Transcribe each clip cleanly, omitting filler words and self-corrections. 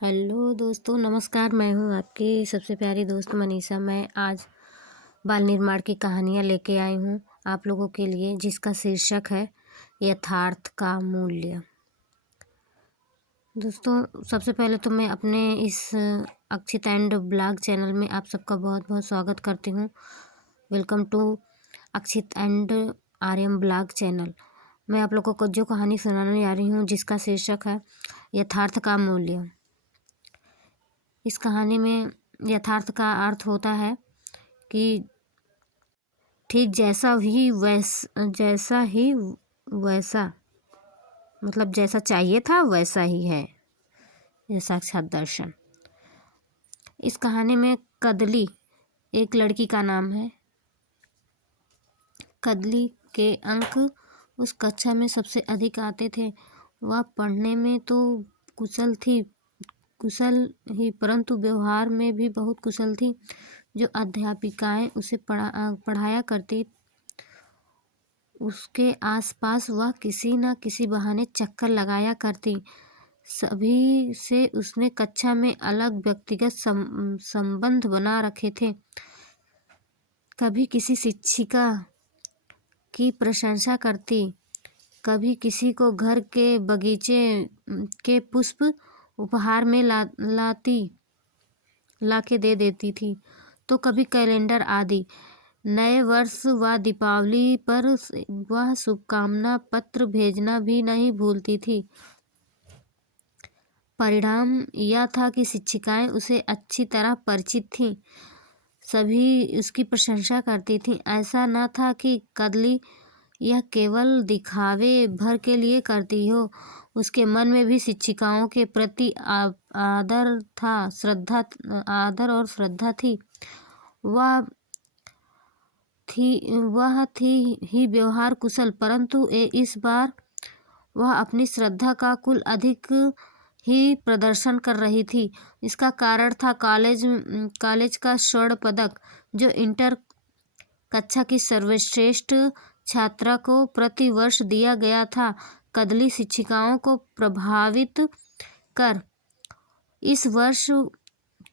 Hello दोस्तों, नमस्कार। मैं हूँ आपकी सबसे प्यारी दोस्त मनीषा। मैं आज बाल निर्माण की कहानियाँ लेके आई हूँ आप लोगों के लिए, जिसका शीर्षक है यथार्थ का मूल्य। दोस्तों, सबसे पहले तो मैं अपने इस अक्षित एंड ब्लॉग चैनल में आप सबका बहुत बहुत स्वागत करती हूँ। Welcome to Akshit and Aryam blog channel. मैं आप लोगों को जो कहानी सुनाने जा रही हूँ, जिसका शीर्षक है यथार्थ का मूल्य। इस कहानी में यथार्थ का अर्थ होता है कि ठीक जैसा ही वैसा, मतलब जैसा चाहिए था वैसा ही है। यह साक्षात दर्शन। इस कहानी में कदली एक लड़की का नाम है। कदली के अंक उस कक्षा में सबसे अधिक आते थे। वह पढ़ने में तो कुशल ही, परंतु व्यवहार में भी बहुत कुशल थी। जो अध्यापिकाएं उसे पढ़ाया करती, उसके आसपास वह किसी न किसी बहाने चक्कर लगाया करती। सभी से उसने कक्षा में अलग व्यक्तिगत संबंध बना रखे थे। कभी किसी शिक्षिका की प्रशंसा करती, कभी किसी को घर के बगीचे के पुष्प उपहार में लाके दे देती थी, तो कभी कैलेंडर आदि। नए वर्ष व दीपावली पर वह शुभकामना पत्र भेजना भी नहीं भूलती थी। परिणाम यह था कि शिक्षिकाएं उसे अच्छी तरह परिचित थीं। सभी उसकी प्रशंसा करती थीं। ऐसा न था कि कदली यह केवल दिखावे भर के लिए करती हो। उसके मन में भी शिक्षिकाओं के प्रति आदर और श्रद्धा थी। वह थी ही व्यवहार कुशल, परंतु इस बार वह अपनी श्रद्धा का कुल अधिक ही प्रदर्शन कर रही थी। इसका कारण था कॉलेज का स्वर्ण पदक, जो इंटर कक्षा की सर्वश्रेष्ठ छात्रा को प्रति वर्ष दिया गया था। कदली शिक्षिकाओं को प्रभावित कर इस वर्ष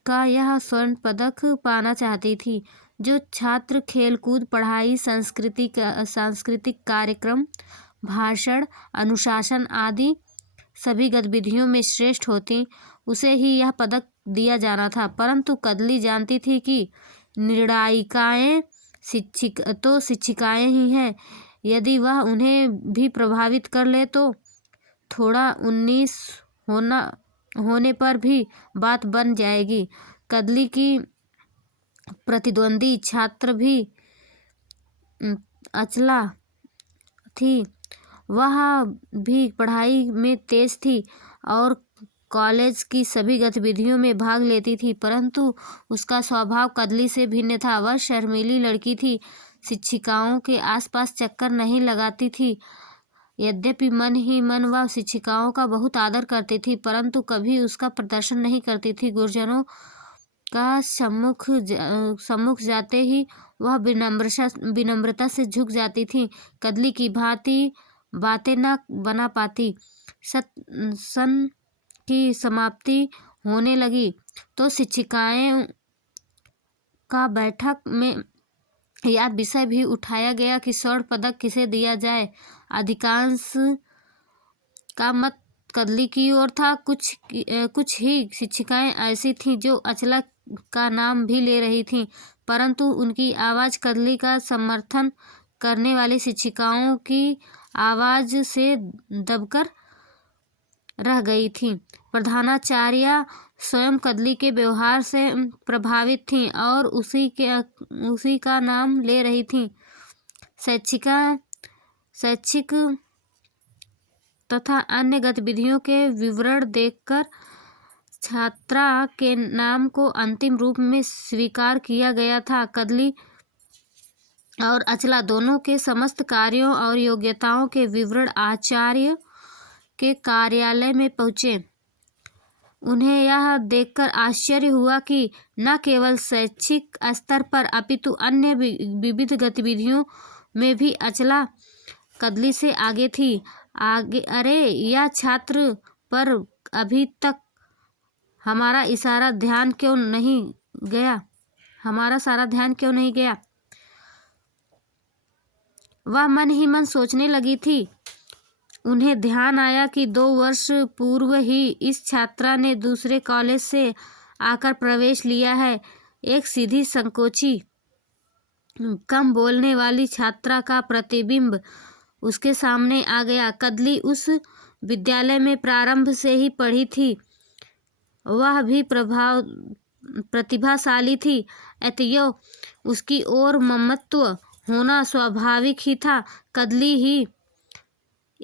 का यह स्वर्ण पदक पाना चाहती थी। जो छात्र खेलकूद, पढ़ाई, सांस्कृतिक कार्यक्रम, भाषण, अनुशासन आदि सभी गतिविधियों में श्रेष्ठ होती, उसे ही यह पदक दिया जाना था। परंतु कदली जानती थी कि निर्णायिकाएं शिक्षिकाएं ही हैं। यदि वह उन्हें भी प्रभावित कर ले तो थोड़ा 19 होने पर भी बात बन जाएगी। कदली की प्रतिद्वंदी छात्र भी अचला थी। वह भी पढ़ाई में तेज थी और कॉलेज की सभी गतिविधियों में भाग लेती थी, परंतु उसका स्वभाव कदली से भिन्न था। वह शर्मीली लड़की थी। शिक्षिकाओं के आसपास चक्कर नहीं लगाती थी। यद्यपि मन ही मन वह शिक्षिकाओं का बहुत आदर करती थी, परंतु कभी उसका प्रदर्शन नहीं करती थी। गुरुजनों का सम्मुख जाते ही वह विनम्रता से झुक जाती थी। कदली की भांति बातें न बना पाती। सन की समाप्ति होने लगी तो शिक्षिकाएं का बैठक में यह विषय भी उठाया गया कि स्वर्ण पदक किसे दिया जाए। अधिकांश का मत कदली की ओर था। कुछ ही शिक्षिकाएं ऐसी थीं जो अचला का नाम भी ले रही थीं, परंतु उनकी आवाज़ कदली का समर्थन करने वाली शिक्षिकाओं की आवाज़ से दबकर रह गई थी। प्रधानाचार्या स्वयं कदली के व्यवहार से प्रभावित थीं और उसी का नाम ले रही थीं। शैक्षिक तथा अन्य गतिविधियों के विवरण देखकर छात्रा के नाम को अंतिम रूप में स्वीकार किया गया था। कदली और अचला दोनों के समस्त कार्यों और योग्यताओं के विवरण आचार्य के कार्यालय में पहुँचे। उन्हें यह देखकर आश्चर्य हुआ कि न केवल शैक्षिक स्तर पर अपितु अन्य विविध गतिविधियों में भी अचला कदली से आगे थी। अरे, यह छात्र पर अभी तक हमारा सारा ध्यान क्यों नहीं गया। वह मन ही मन सोचने लगी थी। उन्हें ध्यान आया कि 2 वर्ष पूर्व ही इस छात्रा ने दूसरे कॉलेज से आकर प्रवेश लिया है। एक सीधी, संकोची, कम बोलने वाली छात्रा का प्रतिबिंब उसके सामने आ गया। कदली उस विद्यालय में प्रारंभ से ही पढ़ी थी। वह भी प्रतिभाशाली थी, अतएव उसकी ओर ममत्व होना स्वाभाविक ही था। कदली ही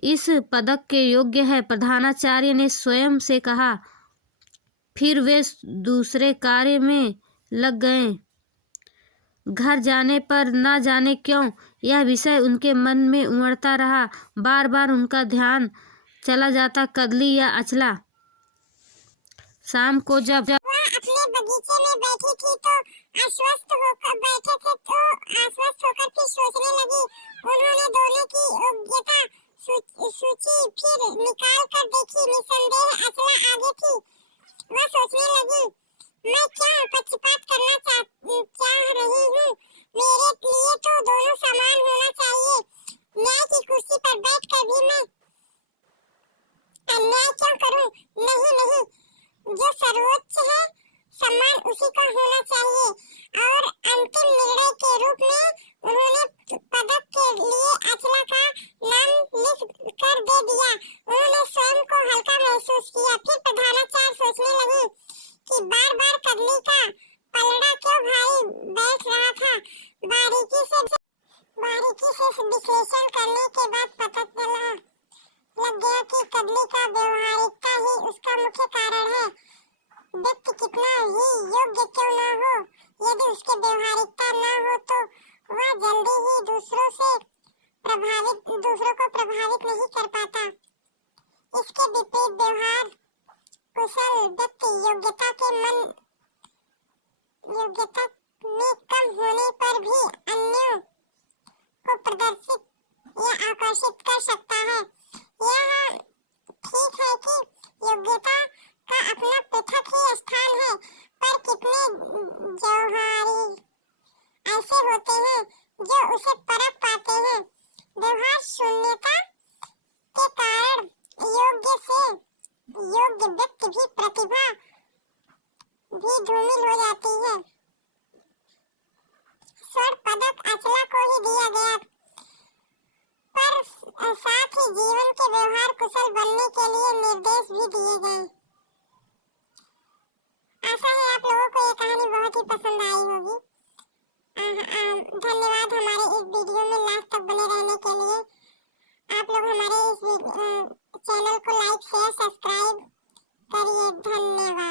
इस पदक के योग्य है, प्रधानाचार्य ने स्वयं से कहा। फिर वे दूसरे कार्य में लग गए। घर जाने पर न जाने क्यों यह विषय उनके मन में उमड़ता रहा। बार बार उनका ध्यान चला जाता कदली या अचला। शाम को जब वह अपने बगीचे में बैठी थी तो आश्वस्त होकर फिर सोचने लगी। उन्होंने दोनों की योग्यता सूची फिर निकाल कर देखी। निसंदेह अचला आगे थी। वह सोचने लगी, मैं क्या पक्षपात करना चाह रही हूँ। मेरे लिए तो दोनों समान होना चाहिए। न्याय की कुर्सी पर बैठकर भी मैं अन्याय क्यों करूँ? नहीं, जो सर्वोच्च है सम्मान उसी का होना चाहिए। और अंतिम निर्णय के रूप में उन्होंने पदक के लिए अचला का नाम लिख कर दे दिया। उन्होंने स्वयं को हल्का महसूस किया। फिर प्रधानाचार्य सोचने लगी कि बार बार कदली का पलड़ा क्यों भारी बैठ रहा था। बारीकी से विश्लेषण करने के बाद पता लग गया कि कदली का व्यवहारिकता ही उसका मुख्य कारण है। व्यक्ति कितना ही योग्य क्यों न हो, यदि उसके व्यवहारिकता न हो तो वह जल्दी ही दूसरों को प्रभावित नहीं कर पाता। इसके विपरीत व्यवहार कुशल व्यक्ति योग्यता में कम होने पर भी अन्यों को प्रदर्शित या आकर्षित कर सकता है। यह ठीक है कि योग्यता का अपना पृथक ही स्थान है, पर कितने जौहरी ऐसे होते हैं जो उसे परख पाते हैं। व्यवहार शून्यता के कारण योग्य व्यक्ति भी प्रतिभा भी धूमिल हो जाती है। स्वर्ण पदक अचला को ही दिया गया, पर साथ ही जीवन के व्यवहार कुशल बनने के लिए निर्देश भी दिए गए। आशा है आप लोगों को ये कहानी बहुत ही पसंद आई होगी। धन्यवाद हमारे इस वीडियो में लास्ट तक बने रहने के लिए। आप लोग हमारे इस चैनल को लाइक, शेयर, सब्सक्राइब करिए। धन्यवाद।